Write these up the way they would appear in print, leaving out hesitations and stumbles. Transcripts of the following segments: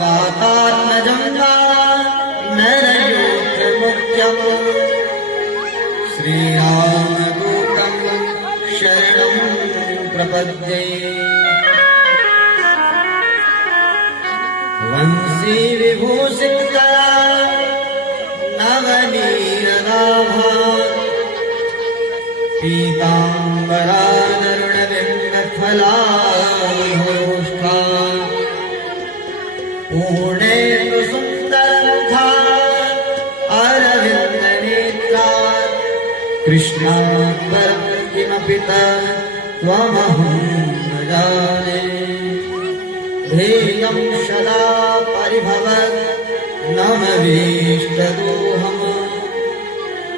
वातात्मजं वा नरयोग्यमुख्यम् श्रीरामदूतं शरणं प्रपद्ये। वंशी विभूषितकरा नवनीरनाभा पीताम्बरानरुणबिम्बफलाभूष्ठा पूर्णेन्दु सुन्दरमुखा अरविन्दनेत्रा कृष्णाम्बरं किमपि त्वमहं न जाने। ध्येयं सदा परिभवत् न मवीष्टदोहम्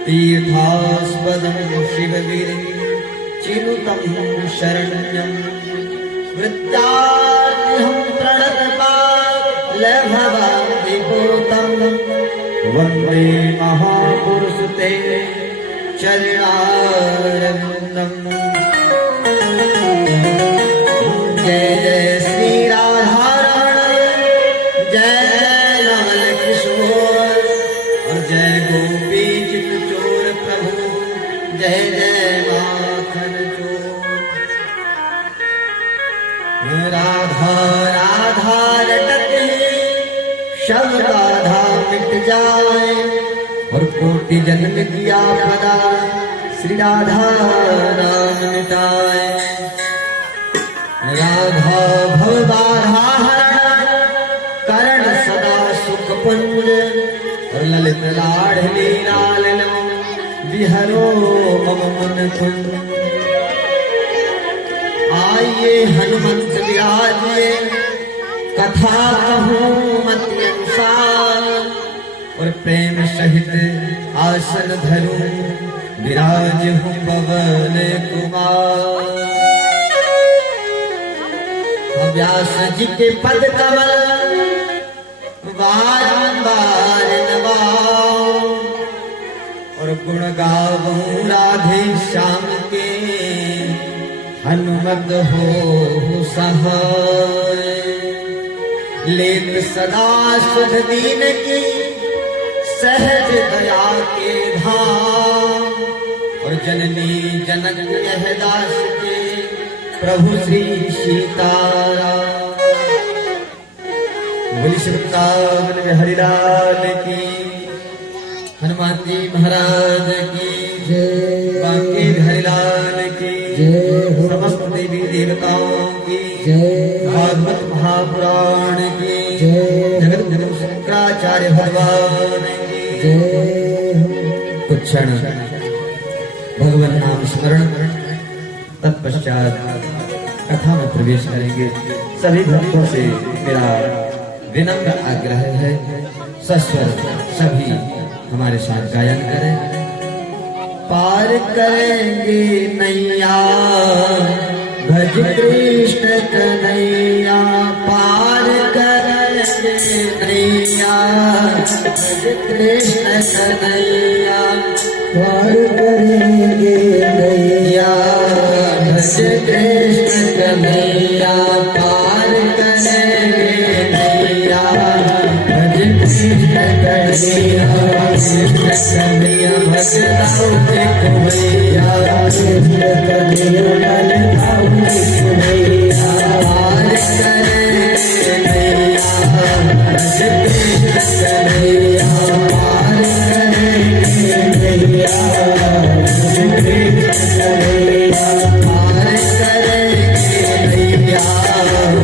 तीर्थास्पदं शिवगिरिं चिनुतं शरण्यम् वृत्तार्तिहं प्रणतपालभवादिभूतम् वन्दे महापुरुषते चरणारविन्दम्। जय जय श्री राधारमण जय नवल किशोर और जय गोपी चित्तचोर प्रभु जय जय माखन चोर। राधा राधा रटते शब बाधा मिट जाए और कोटि जन्म किया पदा श्री राधा नाम मिटाए। राधा भव बाधा हरण करण सदा सुख पुंज और ललित लाढ़ली लाल विहरो मम मन कुंज। आइए हनुमंत विराजिए कथा कहूँ मति अनुसार और प्रेम सहित आसन धरूं विराज हूँ पवन कुमार। व्यास जी के पद कमल बारंबार नवाऊं और गुण गाऊं राधे श्याम के हनुमत हो सहाय। लेत सदा सुध दीन की सहज दया के धाम और जननी जनक यह दास के प्रभु श्री सीताराम। बोली श्रीवृंदावन में हरिलाल की हनुमान जी महाराज की जय। बांके हरिलाल की जय। समस्त देवी देवताओं की जय। भागवत महापुराण की जय। जगत गुरु शंकराचार्य भगवान की जय। कुछ क्षण भगवान नाम स्मरण तत्पश्चात कथा में प्रवेश करेंगे। सभी भक्तों से मेरा विनम्र आग्रह है सस्वर सभी हमारे साथ गायन करें। पार करेंगे नैया भज कृष्ण कन्हैया पार करेंगे नैया भज कृष्ण कन्हैया पार करेंगे नैया भज कृष्ण कन्हैया पार करेंगे नैया भज कृष्ण कन्हैया कृष्ण कन्हैया भजनाओ देखैया कृष्ण कन्हैया ललनाओ देखैया पार करेंगे नैया भज कृष्ण कन्हैया पार करेंगे नैया भज कृष्ण कन्हैया पार करेंगे नैया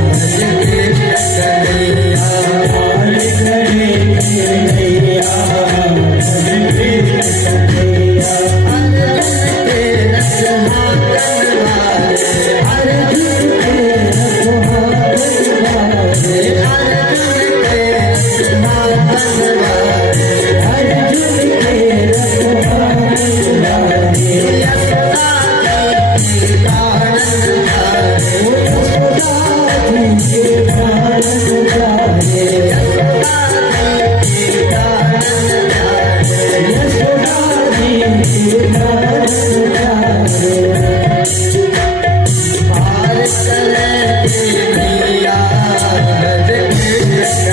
भज कृष्ण कन्हैया पार करेंगे नैया भज कृष्ण कन्हैया। अर्जुन के रसहा करवाए अर्जुन के रसहा करवाए अर्जुन के रसहा करवाए अर्जुन के रसहा करवाए यशोदा जी के कारण गाए यशोदा जी के कारण गाए यशोदा जी के कारण गाए यशोदा जी के कारण गाए। पार चले नैया भज कृष्ण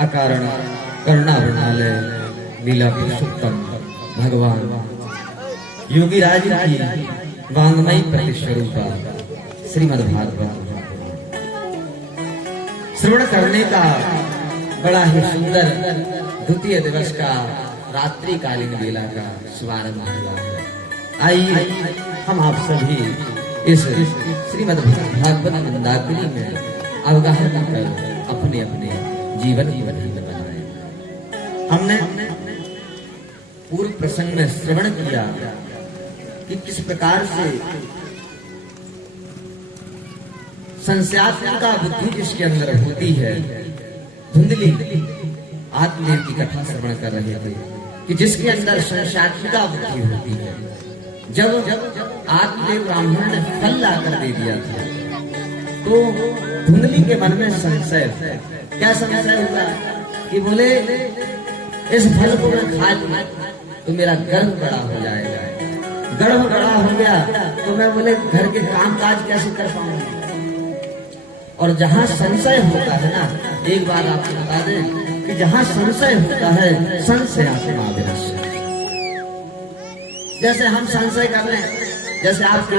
अकारण करुणा वृणालय लीला पुरुषोत्तम भगवान योगी राज की वांगमयी प्रतिस्वरूपा श्रीमद् भागवत श्रवण करने का बड़ा ही सुंदर द्वितीय दिवस का रात्रिकालीन वेला का शुभारंभ हुआ है। आइए हम आप सभी इस श्रीमद् भागवत मंदाकिनी में अवगाहन कर अपने अपने जीवन की बधाई बनाए। हमने पूर्व प्रसंग में श्रवण किया कि किस प्रकार से संस्यात्मिका बुद्धि जिसके अंदर होती है। धुंधली आत्मदेव की कथा श्रवण कर रहे थे कि जिसके अंदर संस्यात्मिका बुद्धि होती है। जब आत्मदेव ब्राह्मण ने फल लाकर दे दिया था तो धुंधली के मन में संशय, क्या संशय होता कि बोले इस फल को मैं खा लूं तो मेरा गर्भ बड़ा हो जाएगा, गर्भ बड़ा हो गया तो मैं बोले घर के काम काज कैसे कर पाऊंगा। और जहां संशय होता है ना, एक बार आपको बता दें कि जहां संशय होता है संशयात्माविनश्य। जैसे हम संशय कर रहे हैं, जैसे आपके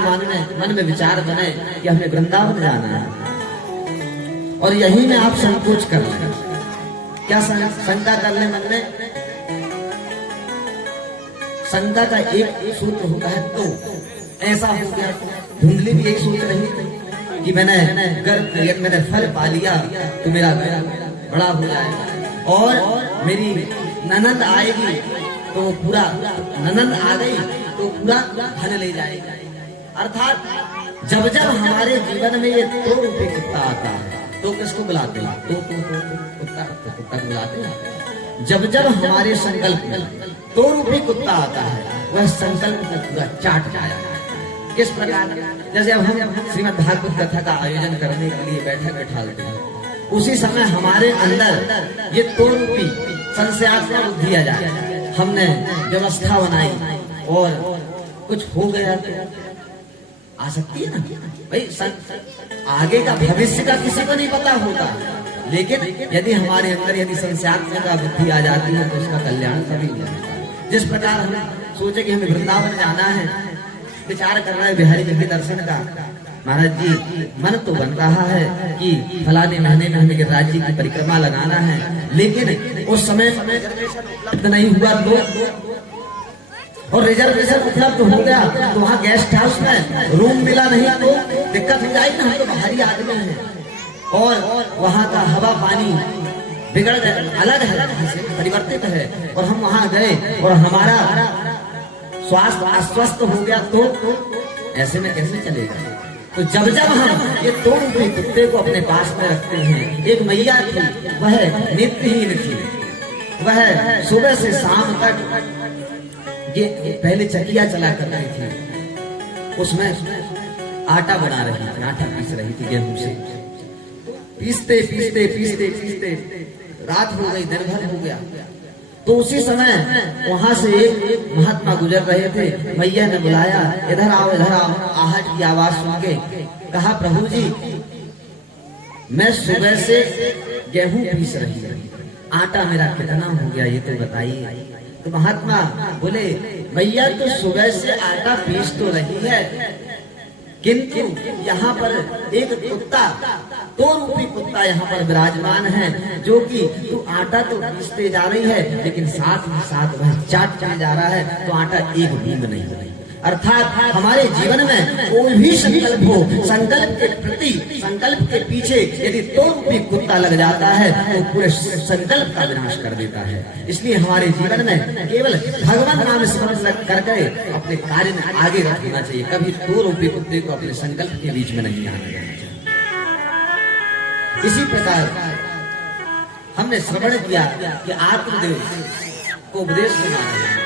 मन में विचार बने कि हमें वृंदावन जाना है और यही में आप संकोच कर रहे हैं, क्या शंका कर ले मन में। शंका का एक सूत्र होता है तो ऐसा हो गया। धुंधली भी एक सोच रही थी कि मैंने फल पा लिया तो मेरा बड़ा हो जाएगा और मेरी ननद आएगी तो पूरा, ननद आ गई तो पूरा धन ले जाएगा। अर्थात जब जब हमारे जीवन में ये तो रूपी कुत्ता आता है तो किसको बुलाते हैं? तो कुत्ता बुलाते हैं। जब जब हमारे संकल्प में तो रूपी कुत्ता आता है वह संकल्प को पूरा चाट जाया। किस प्रकार? जैसे अब हम श्रीमद् भागवत कथा का आयोजन करने के लिए बैठक बैठाते हैं, उसी समय हमारे अंदर ये तो रूपी संशयात्मक बुद्धि आ जाए। हमने व्यवस्था बनाई और कुछ हो गया तो आ सकती है ना भाई। आगे का भविष्य का किसी को नहीं पता होता, लेकिन यदि हमारे अंदर यदि संशयात्मक बुद्धि आ जाती है तो उसका कल्याण कभी नहीं होता। जिस प्रकार हम सोचे कि हमें वृंदावन जाना है, विचार कर रहे हैं बिहारी जी के दर्शन का, महाराज जी मन तो बन रहा है कि फलाने महीने में हमें राज्य की परिक्रमा लगाना है, लेकिन उस समय उपलब्ध नहीं हुआ तो और रिजर्वेशन उपलब्ध हो गया तो वहाँ गेस्ट हाउस में रूम मिला नहीं तो दिक्कत हो जाएगी ना। हम तो बाहरी आदमी हैं और वहाँ का हवा पानी बिगड़ गया, अलग है, परिवर्तित है, और हम वहाँ गए और हमारा स्वास्थ्य अस्वस्थ हो गया तो ऐसे में कैसे चलेगा। तो जब जब हम ये दो रूपी कुत्ते को अपने पास में रखते हैं, एक मैया थी वह नेत्रहीन थी, वह सुबह से शाम तक ये पहले चकिया चला करती थी, उसमें आटा बना रही थी, आटा पीस रही थी गेहूं से। पीसते पीसते पीसते पीसते रात हो गई, दिन भर हो गया। तो उसी समय वहां से एक महात्मा गुजर रहे थे। मैया ने बुलाया, इधर आओ इधर आओ। आहट की आवाज सुन के कहा, प्रभु जी मैं सुबह से गेहूं पीस रही हूँ, आटा मेरा कितना हो गया ये तो बताइए। तो महात्मा बोले, भैया तो सुबह से आटा पीस तो रही है, किंतु यहाँ पर एक कुत्ता, 2 रूपी कुत्ता यहाँ पर विराजमान है, जो कि तू आटा तो पीसते जा रही है लेकिन साथ ही साथ वह चाटते जा रहा है, तो आटा एक बूंद नहीं हो रही। अर्थात हमारे जीवन में कोई भी संकल्प हो, संकल्प के प्रति, संकल्प के पीछे यदि 2 रूपी कुत्ता लग जाता है तो पूरे संकल्प का विनाश कर देता है। इसलिए हमारे जीवन में केवल भगवान नाम स्मरण करके अपने कार्य में आगे रखना चाहिए। कभी 2 रूपी कुत्ते को अपने संकल्प के बीच में नहीं आने देना चाहिए। इसी प्रकार हमने श्रवण किया कि आत्मदेव को उपदेश सुना है।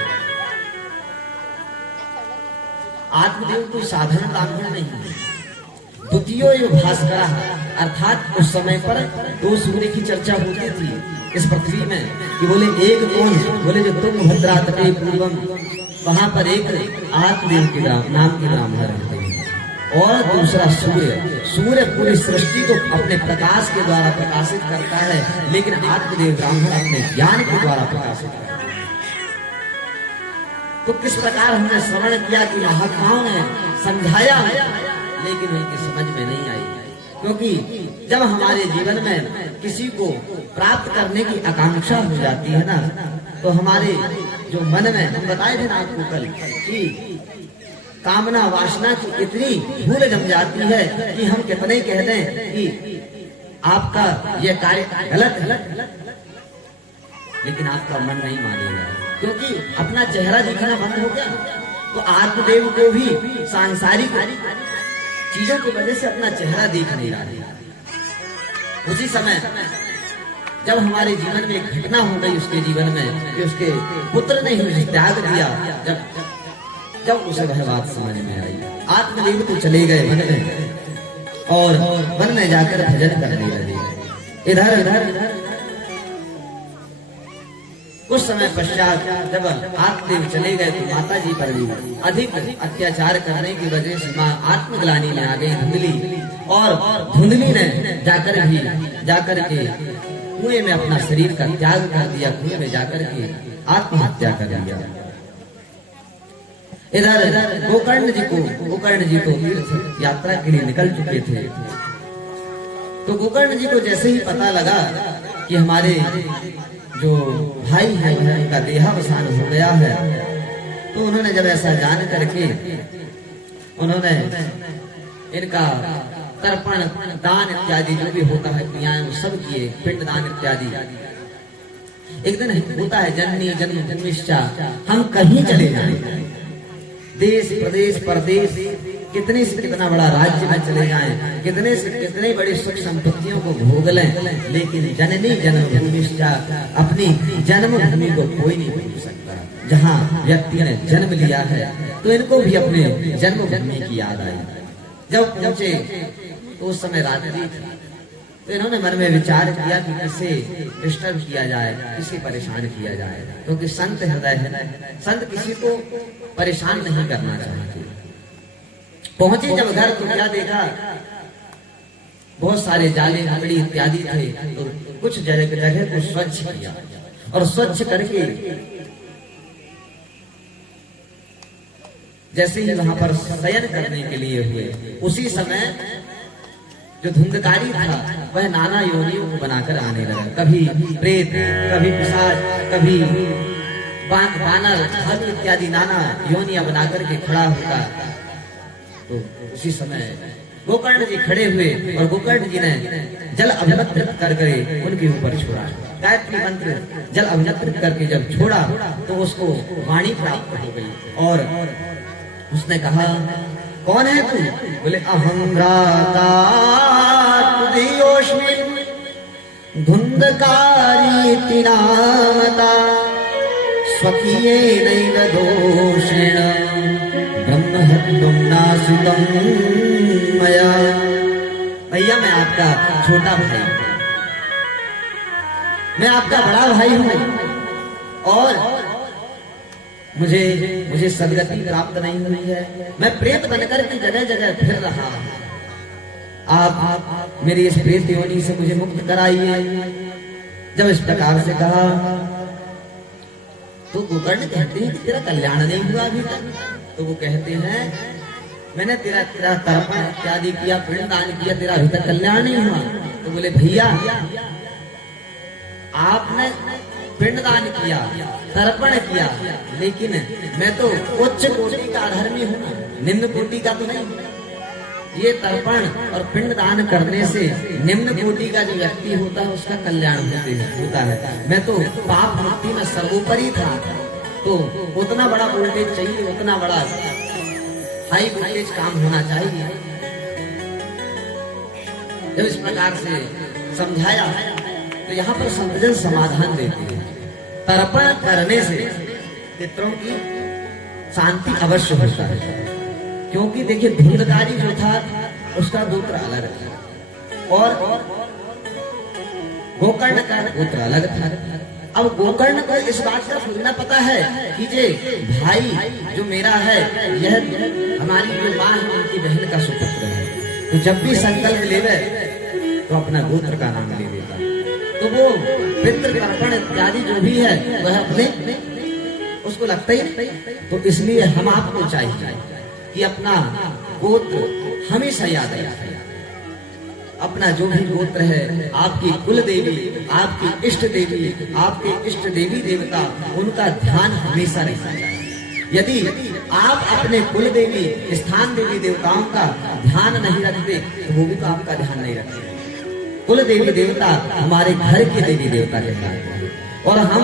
आत्मदेव कोई साधारण ब्राह्मण नहीं है। द्वितीय भास्कर, अर्थात उस समय पर 2 सूर्य की चर्चा होती थी इस पृथ्वी में कि बोले एक कौन, बोले जो तुम भद्रा तटे पूर्वम, वहां पर एक आत्मदेव के नाम के ब्राह्मण रहते हैं और दूसरा सूर्य। सूर्य पूरी सृष्टि को अपने प्रकाश के द्वारा प्रकाशित करता है, लेकिन आत्मदेव ब्राह्मण अपने ज्ञान के द्वारा प्रकाशित करता है। तो किस प्रकार हमने श्रवण किया कि महात्माओं ने समझाया, लेकिन उनकी समझ में नहीं आई। क्योंकि जब हमारे जीवन में किसी को प्राप्त करने की आकांक्षा हो जाती है ना, तो हमारे जो मन में, हम बताए थे ना आपको कल कि कामना वासना की इतनी धूल जम जाती है कि हम कितने कह दें कि आपका यह कार्य गलत है, लेकिन आपका मन नहीं मानेगा, क्योंकि अपना चेहरा दिखना बंद हो गया। तो आत्मदेव को भी सांसारिक चीजों की वजह से अपना चेहरा देख नहीं रहा। उसी समय जब हमारे जीवन में एक घटना हो गई उसके जीवन में कि उसके पुत्र ने ही त्याग दिया, जब उसे वह बात समझ में आई, आत्मदेव तो चले गए वन में और वन में जाकर भजन करने लगे। इधर इधर कुछ समय पश्चात जब आत्मदेव चले गए तो माता जी पर भी अधिक अत्याचार करने की वजह से माँ आत्मग्लानि में आ गई धुंधली, और धुंधली ने जाकर के कुएं में अपना शरीर का त्याग कर दिया, कुएं में जाकर के आत्महत्या कर दिया। इधर गोकर्ण जी को तीर्थ यात्रा के लिए निकल चुके थे। तो गोकर्ण जी को जैसे ही पता लगा कि हमारे जो भाई है उनका देहावसान हो गया है, तो उन्होंने जब ऐसा जान करके उन्होंने इनका तर्पण, दान इत्यादि जो भी होता है क्रियाएं वो सब किए, पिंड दान इत्यादि। एक दिन होता है जननी जन्म जन्मिष्ठा, हम कहीं चले जाएं, देश प्रदेश परदेश, कितने से कितना बड़ा राज्य में चले जाएं, कितने से कितने बड़ी सुख संपत्तियों को भोग लें, लेकिन जननी जन्मभूमिष्ठा, अपनी जन्मभूमि को कोई नहीं भूल सकता। जहाँ व्यक्ति ने जन्म लिया है तो इनको भी अपने जन्मभूमि की याद आई। जब पहुंचे तो उस समय रात्रि थी, तो इन्होंने मन में विचार किया कि किसे डिस्टर्ब किया जाए, किसे परेशान किया जाए, क्योंकि संत हृदय है, संत किसी को परेशान नहीं करना चाहते। पहुंचे जब घर तो क्या देखा, बहुत सारे जाले लकड़ी इत्यादि थे। तो कुछ जगह को स्वच्छ किया और स्वच्छ करके जैसे ही वहां पर शयन करने के लिए हुए, उसी समय जो धुंधकारी था वह नाना योनियों को बनाकर आने लगा। कभी प्रेत, कभी पिशाच, कभी बानर, भालू इत्यादि नाना योनियां बनाकर के खड़ा होता। तो उसी समय गोकर्ण जी खड़े हुए और गोकर्ण जी ने जल अभिमंत्रित करके उनके ऊपर छोड़ा। गायत्री मंत्र जल अभिमंत्रित करके जब छोड़ा तो उसको वाणी प्राप्त हो गई और उसने कहा, कौन है तू? बोले, अहं भ्राता तुदीयोऽस्मि धुंधकारी नामता स्वकीयेनैव दोषेण ब्रह्म महत्वं नासुतं मया। भैया मैं आपका छोटा भाई हूं, मैं आपका बड़ा भाई हूं और मुझे सदगति प्राप्त नहीं हुई है। मैं प्रेत बनकर के जगह जगह फिर रहा हूं। आप मेरी इस प्रेत योनि से मुझे मुक्त कराइए। जब इस प्रकार से कहा तो गोकर्ण कहते हैं कि तेरा कल्याण नहीं हुआ अभी तक। तो वो कहते हैं मैंने तेरा तर्पण इत्यादि किया, पिंडदान किया, तेरा अभी तक कल्याण नहीं हुआ। तो बोले भैया आपने पिंडदान किया, तर्पण किया, लेकिन मैं तो उच्च कोटि का अधर्मी हूं, निम्न कोटि का तो नहीं। ये तर्पण और पिंडदान करने से निम्न कोटि का जो व्यक्ति होता है उसका कल्याण होता है। मैं तो पाप मुक्ति में सर्वोपरि था, तो उतना बड़ा वोल्टेज चाहिए, उतना बड़ा हाई वोल्टेज काम होना चाहिए। जब इस प्रकार से समझाया तो यहाँ पर संतजन समाधान देते हैं, तर्पण करने से पितरों की शांति अवश्य होता है। क्योंकि देखिए धुंधकारी जो था उसका गोत्र अलग था और गोकर्ण का गोत्र अलग था। अब गोकर्ण को इस बात का थोड़ी ना पता है कि जे भाई जो मेरा है यह हमारी जो माँ है उनकी बहन का सुपुत्र है। तो जब भी संकल्प लेवे तो अपना गोत्र का नाम ले लेता। तो वो पितृ तर्पण इत्यादि जो भी है वह अपने उसको लगता ही। तो इसलिए हम आपको चाहिए कि अपना गोत्र हमेशा याद रखें। अपना जो भी गोत्र है, आपकी कुल देवी, आपकी इष्ट देवी, आपके इष्ट देवी देवता, उनका ध्यान हमेशा रखना चाहिए। यदि आप अपने कुल देवी, स्थान देवी देवताओं का ध्यान नहीं रखते तो वो भी तो आपका ध्यान नहीं रखते। कुल देवी देवता हमारे घर के देवी देवता कहलाते हैं और हम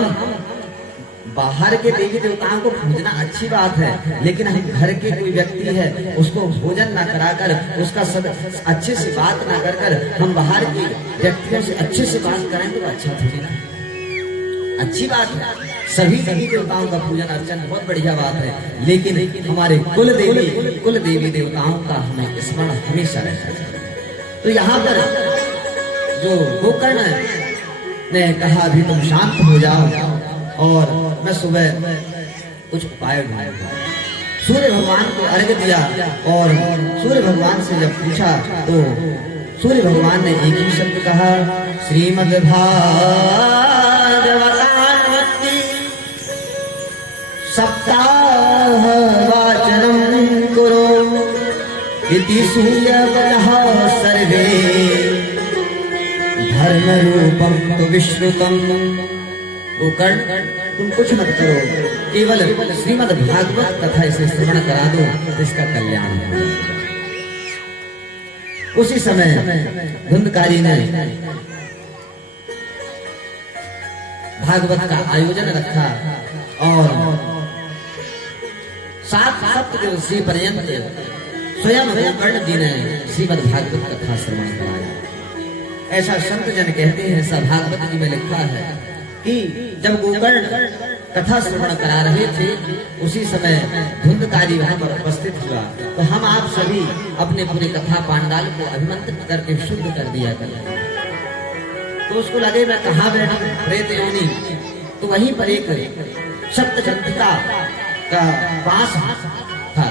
बाहर के देवी देवताओं को पूजना अच्छी बात है, लेकिन हम घर के कोई व्यक्ति है उसको भोजन ना कराकर, उसका सब अच्छे से बात ना कर हम बाहर के व्यक्तियों से अच्छे से बात करें तो अच्छा थोड़ी ना, अच्छी बात है। सभी देवी देवताओं का पूजन अर्चन बहुत बढ़िया बात है, लेकिन हमारे कुल देवी देवताओं का हमें स्मरण हमेशा रहना चाहिए। तो यहाँ पर जो गोकर्ण ने कहा अभी तुम शांत हो जाओ और मैं सुबह कुछ उपाय ढूंढूंगा। सूर्य भगवान को अर्घ्य दिया और सूर्य भगवान से जब पूछा तो सूर्य भगवान ने एक ही शब्द कहा, श्रीमद् भागवतामति सप्ताह वाचनम कुरु इति सूर्यवदः सर्वे धर्म रूपम तो विश्रुतम। गोकर्ण तुम कुछ मत करो, केवल श्रीमद् भागवत कथा इसे श्रवण करा दो तो इसका कल्याण हो। उसी समय धुंधकारी ने भागवत का आयोजन रखा और 7 दिवसीय पर्यंत स्वयं गोकर्ण जी ने श्रीमद् भागवत कथा श्रवण कराया। ऐसा संत जन कहते हैं, ऐसा भागवत जी में लिखा है कि जब गोकर्ण कथा श्रवण करा रहे थे उसी समय धुंधकारी वहां पर उपस्थित हुआ। तो हम आप सभी अपने पूरे कथा पांडाल को अभिमंत्रित करके शुद्ध कर दिया करें। तो उसको लगे मैं कहाँ बैठूं, प्रेत योनि। तो वहीं पर एक सप्तचंद्रिका का बांस था,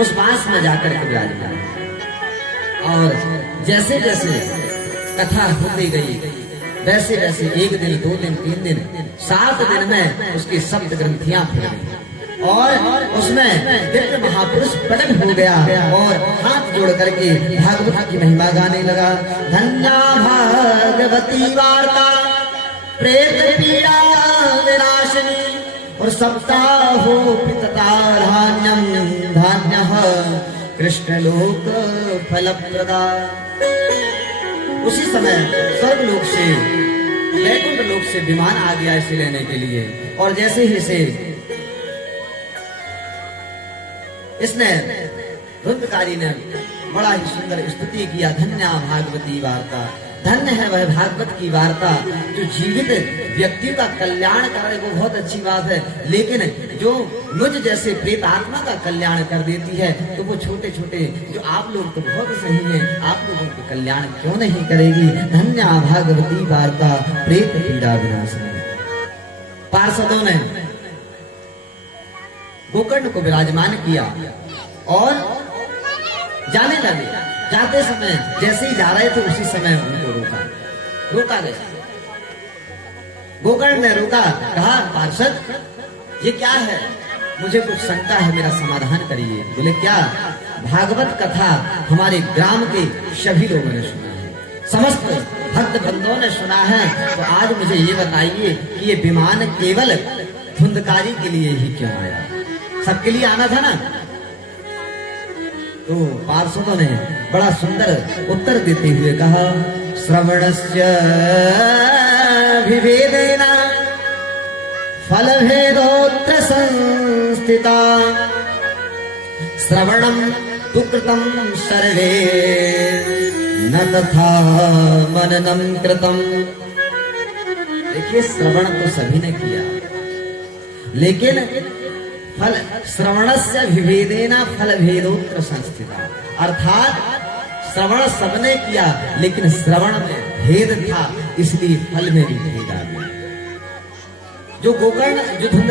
उस बांस में जाकर के विराजमान और जैसे जैसे कथा होती गई वैसे वैसे 1 दिन 2 दिन 3 दिन 7 दिन में उसकी सप्त ग्रंथियां फैल गई और उसमें दिव्य महापुरुष प्रकट हो गया और हाथ जोड़ करके भागवत की महिमा गाने लगा। धन्या भागवती वार्ता प्रेत पीड़ा विनाशिनी और सप्ताहो पिततारान्यम धान्यः कृष्ण लोक फलप्रदा। उसी समय स्वर्गलोक से वैकुंठ लोक से विमान आ गया इसे लेने के लिए और जैसे ही इसे इसने धुंधकारी ने बड़ा ही सुंदर स्तुति किया। धन्या भागवती वार्ता धन्य है वह भागवत की वार्ता जो जीवित व्यक्ति का कल्याण करे, वो बहुत अच्छी बात है, लेकिन जो मुझ जैसे प्रेत आत्मा का कल्याण कर देती है, तो वो छोटे छोटे जो आप लोग तो बहुत सही हैं, आप लोगों का कल्याण क्यों नहीं करेगी। धन्य भागवती वार्ता प्रेत पीड़ा विनाशिनी। पार्षदों ने गोकर्ण को विराजमान किया और जाने लगे। जाते समय जैसे ही जा रहे थे उसी समय उनको रोका गया। गोकर्ण ने रोका, कहा पार्षद ये क्या है, मुझे कुछ शंका है, मेरा समाधान करिए। बोले क्या? भागवत कथा हमारे ग्राम के सभी लोगों ने सुना है, समस्त भक्त बंधुओं ने सुना है, तो आज मुझे ये बताइए कि ये विमान केवल धुंधकारी के लिए ही क्यों आया? सबके लिए आना था ना। तो पार्षदों ने बड़ा सुंदर उत्तर देते हुए कहा, श्रवणस्य विभेदेन फलभेदोऽत्र संस्थिता, श्रवणं तु कृतं सर्वे न तथा मननं कृतं। देखिए, श्रवण तो सभी ने किया, लेकिन फल श्रवणस्य विभेदेन फलभेदोऽत्र संस्थिता, अर्थात श्रवण सबने किया, लेकिन श्रवण में भेद था, इसलिए फल में भी भेद आ गया। जो गोकर्ण जो